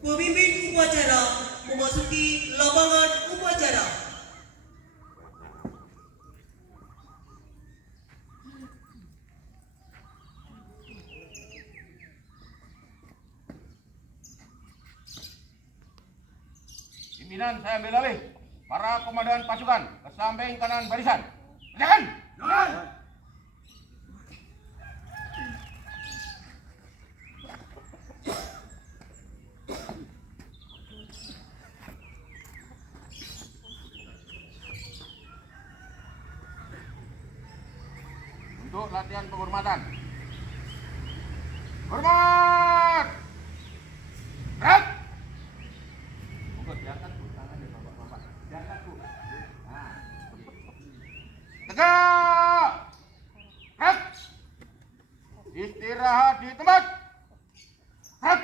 Pemimpin upacara memasuki lapangan upacara. Pimpinan, saya ambil alih. Para komandan pasukan ke samping kanan barisan. Kerjakan! Untuk latihan penghormatan. Hormat! Gerak! Monggo diangkat tuh tangannya bapak-bapak. Diangkat tuh. Nah. Tegak! Gerak! Istirahat di tempat. Gerak!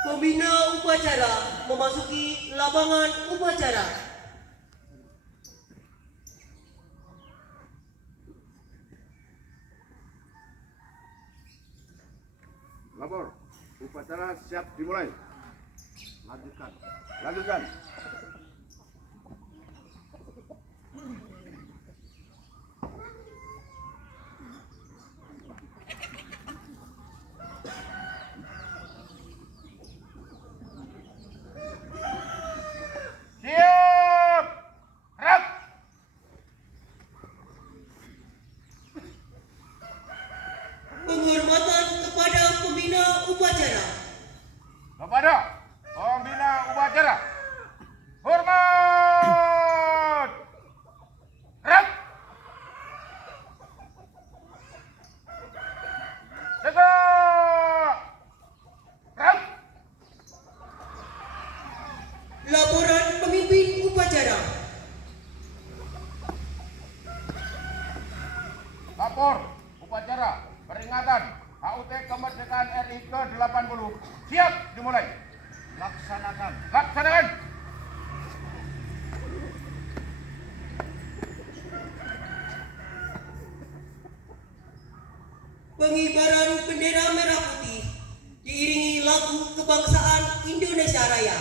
Pembina upacara memasuki lapangan upacara. Lapor, upacara siap dimulai. Lanjutkan. Lanjutkan. Siap. Gerak. Penghormatan kepada pembina upacara. Kepada pembina upacara. Hormat. Gerak. Tegak. Gerak. Laporan pemimpin upacara. Lapor upacara peringatan HUT kemerdekaan RI ke-80 siap dimulai. Laksanakan. Laksanakan. Pengibaran bendera merah putih diiringi lagu kebangsaan Indonesia Raya.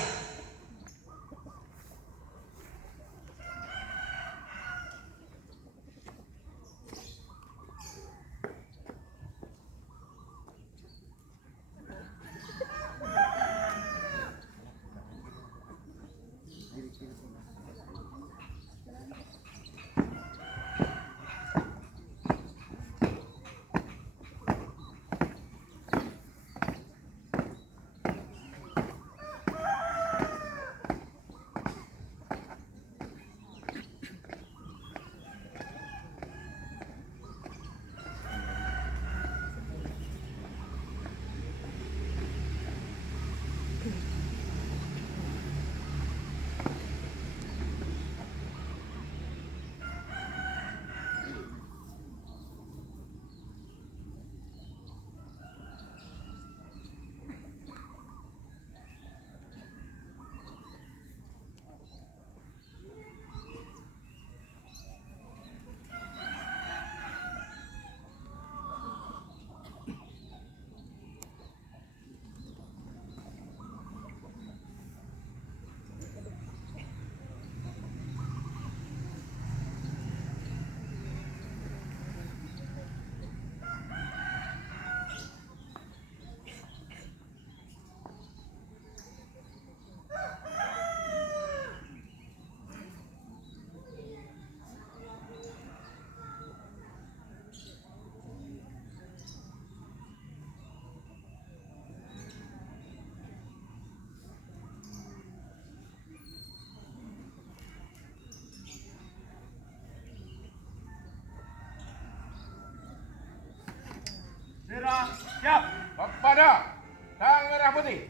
Sirah siap kepada Sang Merah Putih.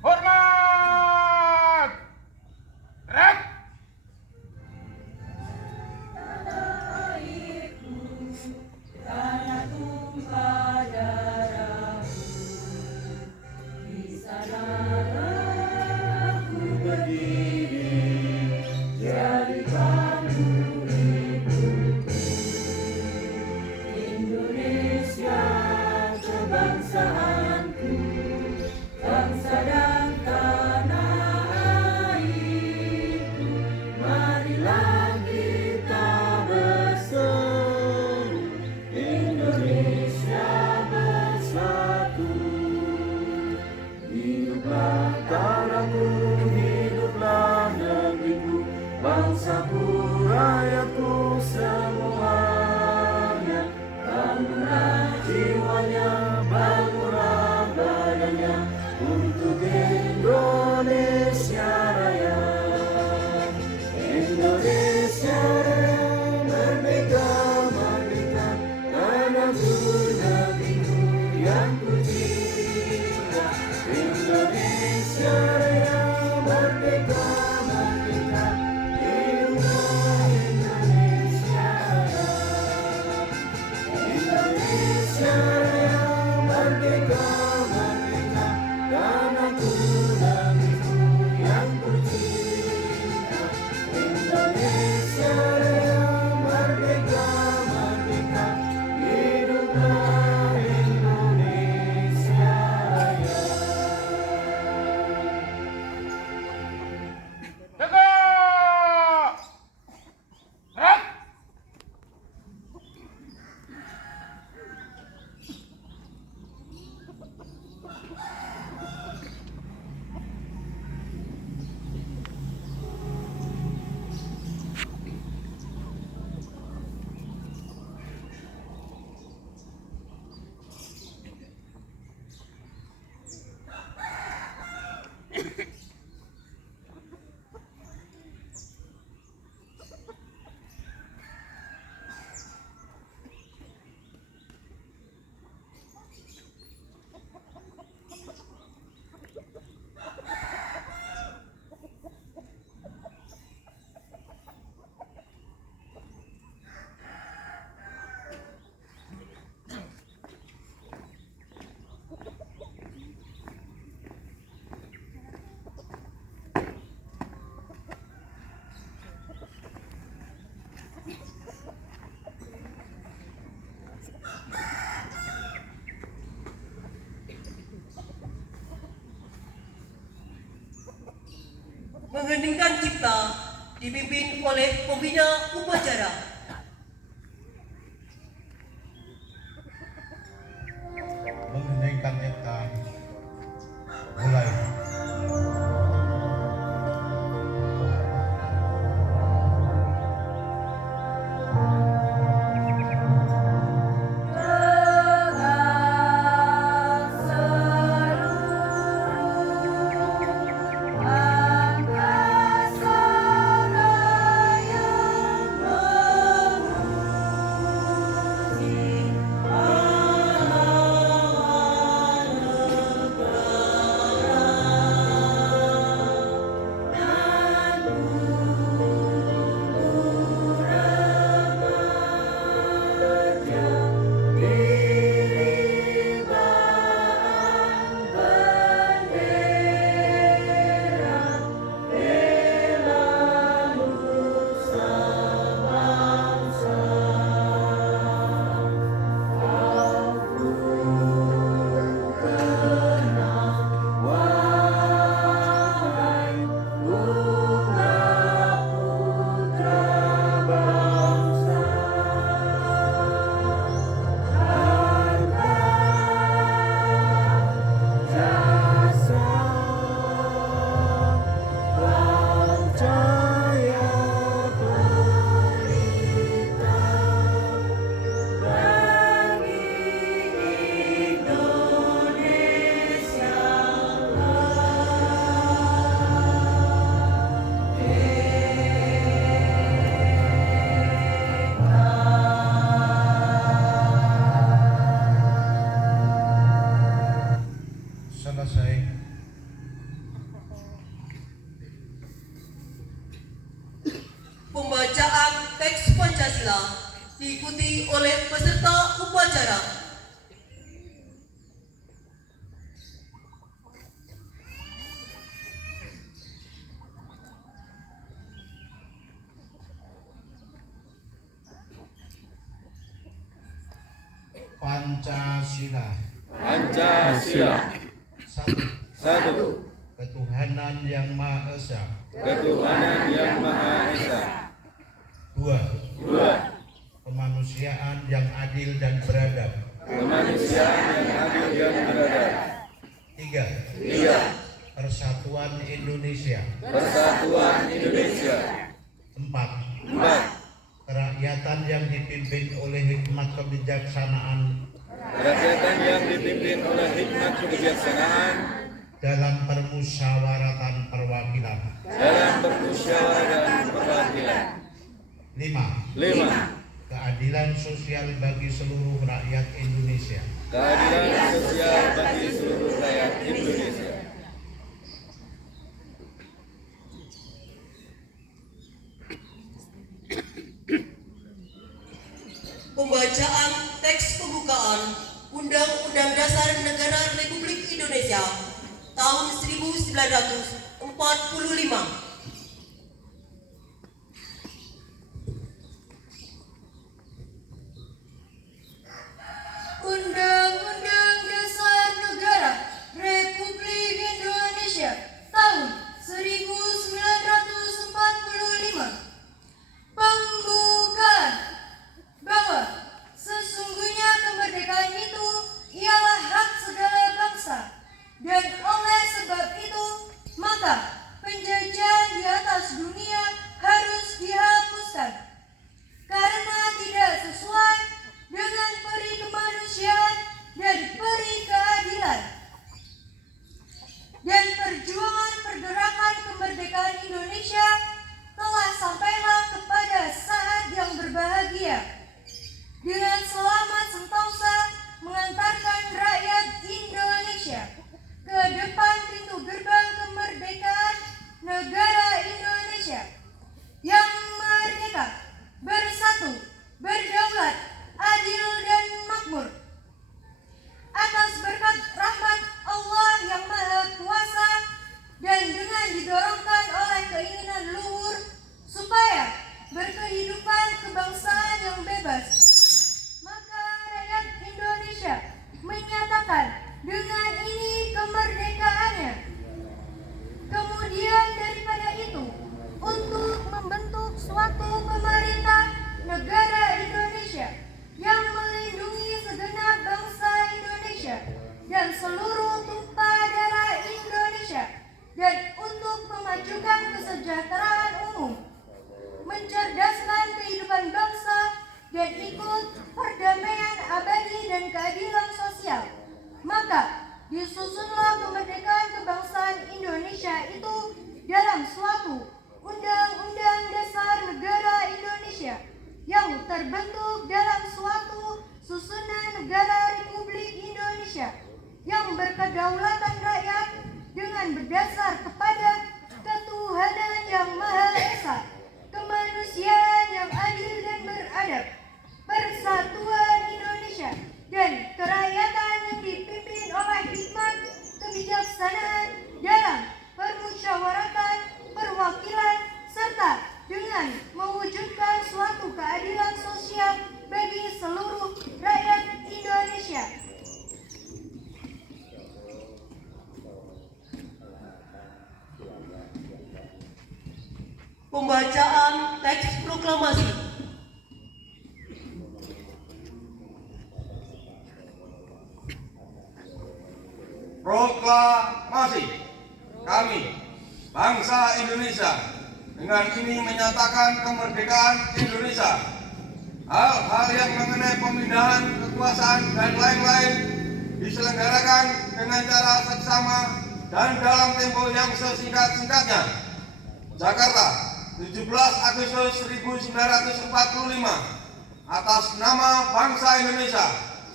Hormat. Gerak. Jadi mengeningkan cipta dipimpin oleh pembina upacara. Mengeningkan cipta mulai. Selesai. Pembacaan teks Pancasila diikuti oleh peserta upacara. Pancasila. Pancasila. Satu. Ketuhanan yang Maha Esa. Ketuhanan yang Maha Esa. Dua. kemanusiaan yang adil dan beradab. Kemanusiaan yang adil dan beradab. 3. Persatuan Indonesia. Persatuan Indonesia. 4. Kerakyatan yang dipimpin oleh hikmat kebijaksanaan. Kerakyatan yang dipimpin oleh hikmat kebijaksanaan Dalam permusyawaratan perwakilan. dalam permusyawaratan perwakilan. 5. Keadilan sosial bagi seluruh rakyat Indonesia. Keadilan sosial bagi seluruh rakyat Indonesia. Pembacaan teks pembukaan Undang-Undang Dasar Negara Republik Indonesia tahun 1945. Undang-Undang Dasar Negara Republik Indonesia tahun 1945. Pembukaan bahwa sesungguhnya kemerdekaan itu ialah hak segala bangsa, dan oleh sebab itu maka penjajahan di atas dunia harus dihapuskan karena tidak sesuai dengan peri kemanusiaan dan peri keadilan. Dan perjuangan pergerakan kemerdekaan Indonesia telah sampailah kepada saat yang berbahagia, dengan selamat sentosa mengantarkan rakyat Indonesia ke depan pintu gerbang kemerdekaan negara Indonesia yang merdeka, bersatu, berdaulat, adil dan makmur. Atas berkat rahmat Allah yang Maha Kuasa dan dengan didorongkan oleh keinginan luhur supaya berkehidupan kebangsaan yang bebas, maka rakyat Indonesia menyatakan dengan ini kemerdekaannya. Kemudian daripada itu, Pembacaan teks proklamasi. Proklamasi. Kami, bangsa Indonesia, dengan ini menyatakan kemerdekaan Indonesia. Hal-hal yang mengenai pemindahan kekuasaan dan lain-lain diselenggarakan dengan cara seksama dan dalam tempo yang sesingkat-singkatnya. Jakarta, 17 Agustus 1945. Atas nama bangsa Indonesia,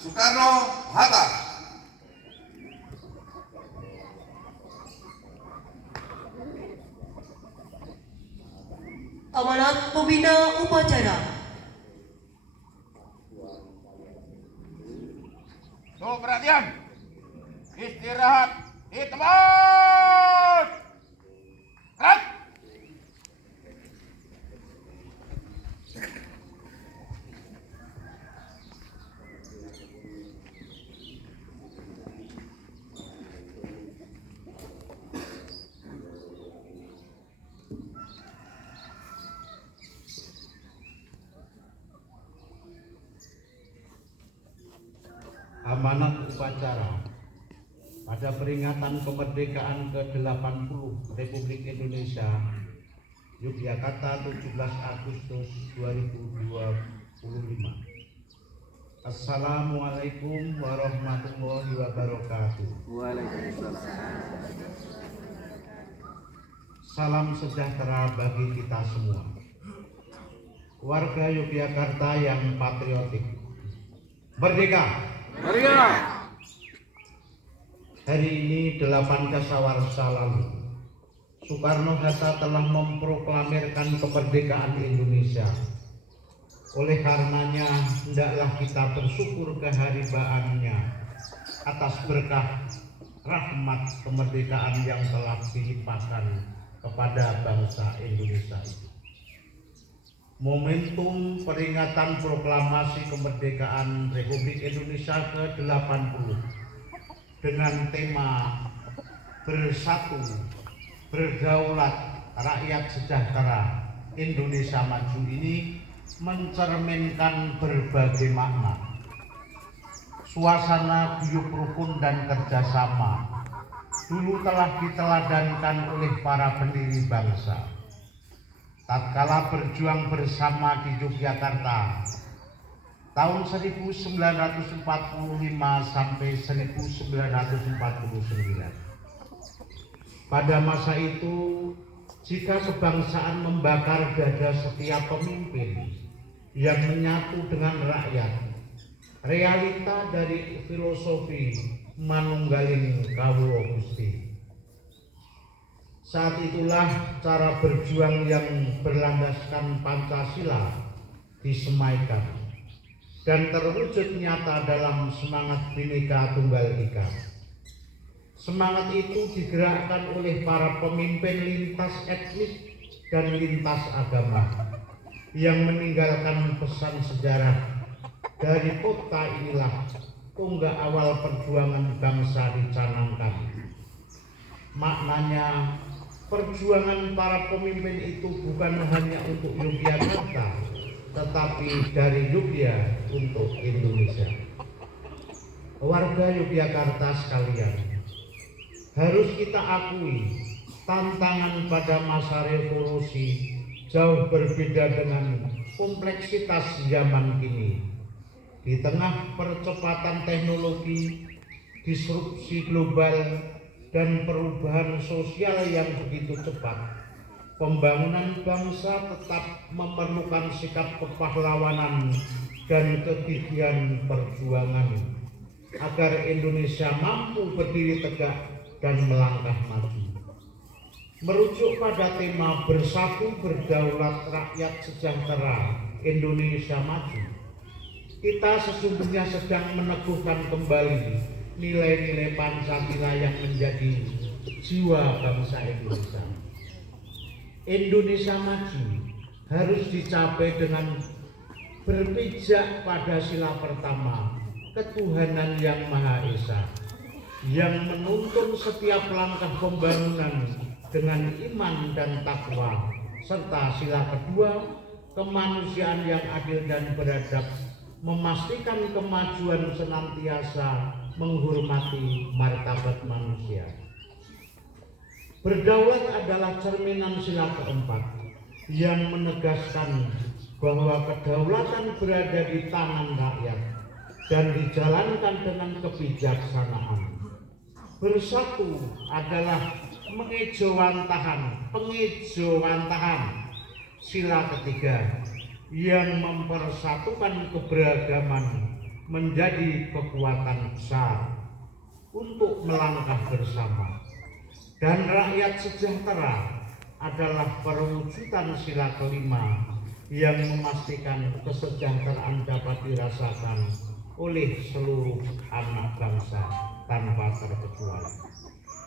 Soekarno-Hatta. Amanat pembina upacara. Tuh perhatian, istirahat di tempat. Gerak. Amanat upacara pada peringatan kemerdekaan ke-80 Republik Indonesia, Yogyakarta, 17 Agustus 2025. Assalamualaikum warahmatullahi wabarakatuh. Salam sejahtera bagi kita semua. Warga Yogyakarta yang patriotik. Merdeka! Merdeka! Hari ini 8 Dasawarsa lalu, Soekarno-Hatta telah memproklamirkan kemerdekaan Indonesia. Oleh karenanya, hendaklah kita bersyukur keharibaannya atas berkah rahmat kemerdekaan yang telah dilimpahkan kepada bangsa Indonesia itu. Momentum peringatan proklamasi kemerdekaan Republik Indonesia ke-80 dengan tema Bersatu, Berdaulat, Rakyat Sejahtera, Indonesia Maju ini mencerminkan berbagai makna. Suasana guyup rukun dan kerjasama dulu telah diteladankan oleh para pendiri bangsa. Tatkala berjuang bersama di Yogyakarta tahun 1945 sampai 1949. Pada masa itu, jika kebangsaan membakar dada setiap pemimpin yang menyatu dengan rakyat, realita dari filosofi manunggaling kawula Gusti. Saat itulah cara berjuang yang berlandaskan Pancasila disemaikan dan terwujud nyata dalam semangat Bhinneka Tunggal Ika. Semangat itu digerakkan oleh para pemimpin lintas etnis dan lintas agama yang meninggalkan pesan sejarah. Dari kota inilah tonggak awal perjuangan bangsa dicanangkan. Maknanya, perjuangan para pemimpin itu bukan hanya untuk Yogyakarta, tetapi dari Yogyakarta untuk Indonesia. Warga Yogyakarta sekalian, harus kita akui tantangan pada masa revolusi jauh berbeda dengan kompleksitas zaman kini. Di tengah percepatan teknologi, disrupsi global, dan perubahan sosial yang begitu cepat, pembangunan bangsa tetap memerlukan sikap kepahlawanan dan kegigihan perjuangan agar Indonesia mampu berdiri tegak dan melangkah maju. Merujuk pada tema Bersatu, Berdaulat, Rakyat Sejahtera, Indonesia Maju, kita sesungguhnya sedang meneguhkan kembali nilai-nilai Pancasila yang menjadi jiwa bangsa Indonesia. Indonesia maju harus dicapai dengan berpijak pada sila pertama, ketuhanan yang Maha Esa, yang menuntun setiap langkah pembangunan dengan iman dan takwa, serta sila kedua, kemanusiaan yang adil dan beradab, memastikan kemajuan senantiasa menghormati martabat manusia. Berdaulat adalah cerminan sila keempat yang menegaskan bahwa kedaulatan berada di tangan rakyat dan dijalankan dengan kebijaksanaan. Bersatu adalah pengejawantahan sila ketiga yang mempersatukan keberagaman menjadi kekuatan besar untuk melangkah bersama. Dan rakyat sejahtera adalah perwujudan sila kelima yang memastikan kesejahteraan dapat dirasakan oleh seluruh anak bangsa tanpa terkecuali.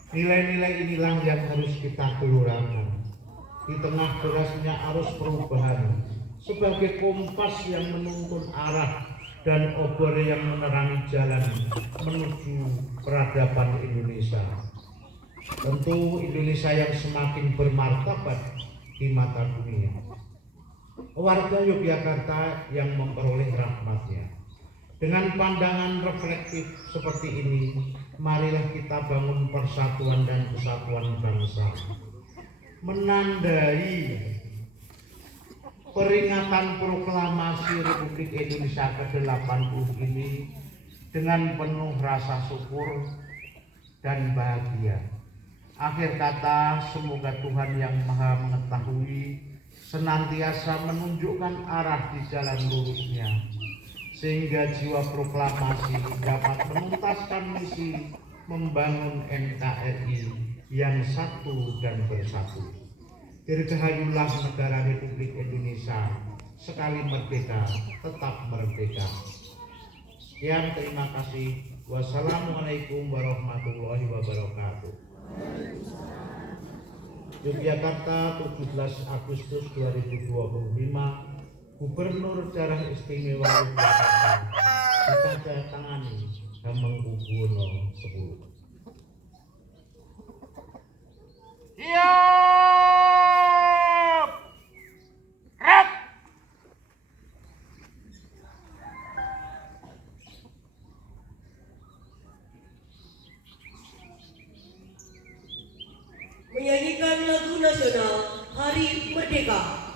Nilai-nilai inilah yang harus kita gelurakan di tengah derasnya arus perubahan sebagai kompas yang menuntun arah dan obor yang menerangi jalan menuju peradaban Indonesia. Tentu Indonesia yang semakin bermartabat di mata dunia. Warga Yogyakarta yang memperoleh rahmatnya. Dengan pandangan reflektif seperti ini, marilah kita bangun persatuan dan kesatuan bangsa. Menandai peringatan proklamasi Republik Indonesia ke-80 ini dengan penuh rasa syukur dan bahagia. Akhir kata, semoga Tuhan yang Maha Mengetahui senantiasa menunjukkan arah di jalan lurusnya, sehingga jiwa proklamasi dapat menuntaskan misi membangun NKRI yang satu dan bersatu. Dirgahayulah negara Republik Indonesia, sekali merdeka, tetap merdeka. Sekian, terima kasih. Wassalamualaikum warahmatullahi wabarakatuh. Yogyakarta, 17 Agustus 2025, Gubernur Daerah Istimewa Yogyakarta, ditandatangani Hamengkubuwono 10. Siap! Gerak! Menyanyikan lagu nasional Hari Merdeka.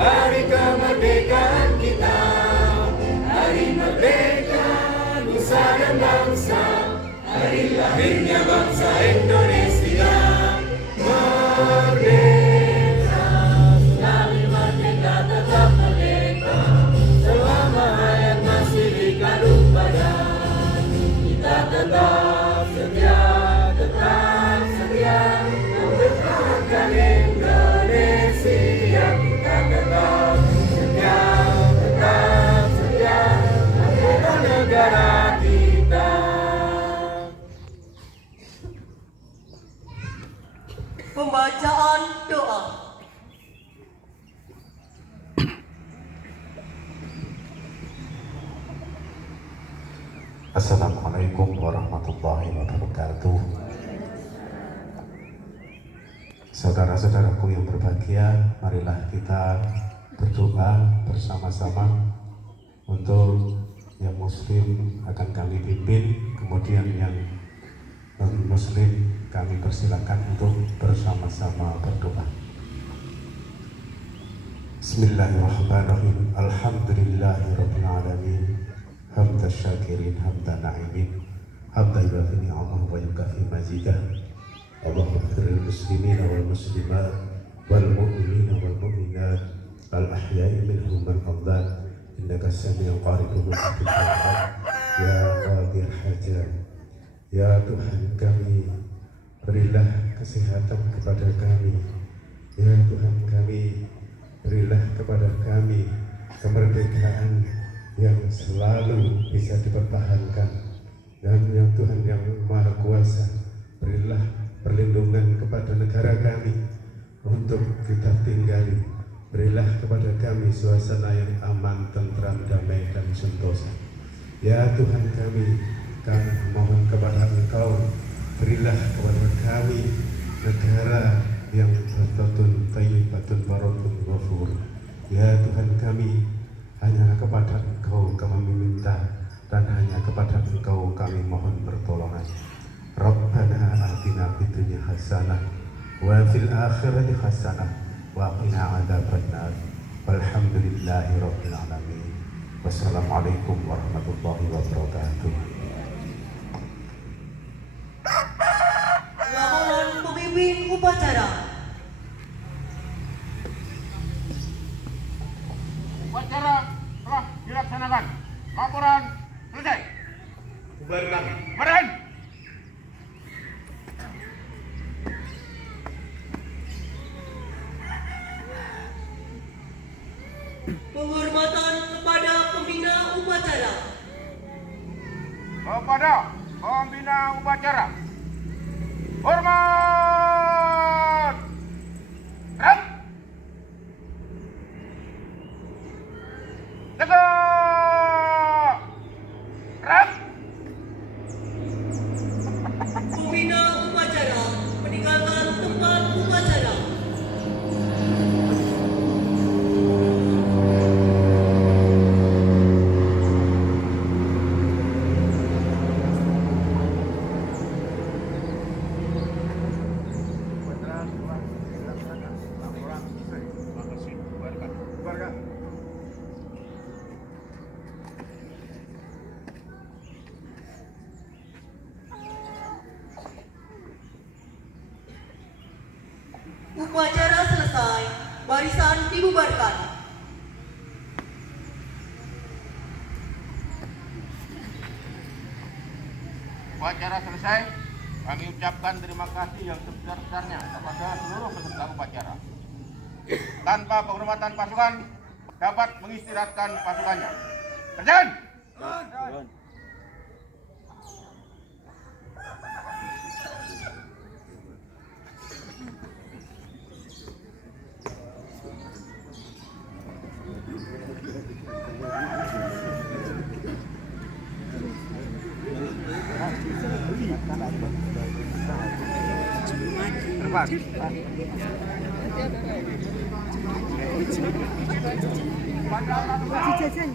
Hari kemerdekaan kita, hari merdeka nusa dan bangsa, hari lahirnya bangsa Indonesia. Merdeka, sekali merdeka tetap merdeka, selama hayat masih di kandung badan. Kita tetap setia mempertahankan Indonesia. Kita tetap setia mempertahankan saudara kita. Pembacaan doa. Assalamualaikum warahmatullahi wabarakatuh. Saudara-saudaraku yang berbahagia, marilah kita berdoa bersama-sama untuk yang muslim akan kami pimpin, kemudian yang non-muslim kami persilakan untuk bersama-sama berdoa. Bismillahirrahmanirrahim. Alhamdulillahirabbil alamin. Hamdan syakirin, hamdan na'imin, hamdan yuafi ni'amahu wa yukafi mazidah. Allahumma ighfir lil muslimina wal muslimat wal mu'minina wal mu'minat al ahya'i minhum man amwat innaka sami'un qaribun mujibud da'wat. Ya qadhir hajat, ya Tuhan kami, berilah kesehatan kepada kami. Ya Tuhan kami, berilah kepada kami kemerdekaan yang selalu bisa dipertahankan, dan yang Tuhan yang Maha Kuasa, berilah perlindungan kepada negara kami untuk kita tinggali. Berilah kepada kami suasana yang aman, tentram, damai, dan sentosa. Ya Tuhan kami mohon kepada Engkau, berilah kepada kami negara yang bertatun tayyibatun barakun ghafur. Ya Tuhan kami, hanya kepada Engkau kami meminta, dan hanya kepada Engkau kami mohon pertolongan. Rabbana atina fid dunya hasanah wa fil akhirati hasanah wa qina adzabannar. Walhamdulillahi rabbil alamin. Wassalamualaikum warahmatullahi wabarakatuh. Laporan pemimpin upacara. Upacara telah dilaksanakan. Laporan selesai. Bubarkan. Bubarkan. Penghormatan kepada pembina upacara. Kepada pembina upacara, hormat. Rem. Tegak. Rem. Pembina upacara meninggalkan tempat upacara. Upacara selesai, barisan dibubarkan. Upacara selesai. Kami ucapkan terima kasih yang sebesar-besarnya kepada seluruh peserta upacara. Tanpa penghormatan pasukan dapat mengistirahatkan pasukannya. Kerjaan! Jajan.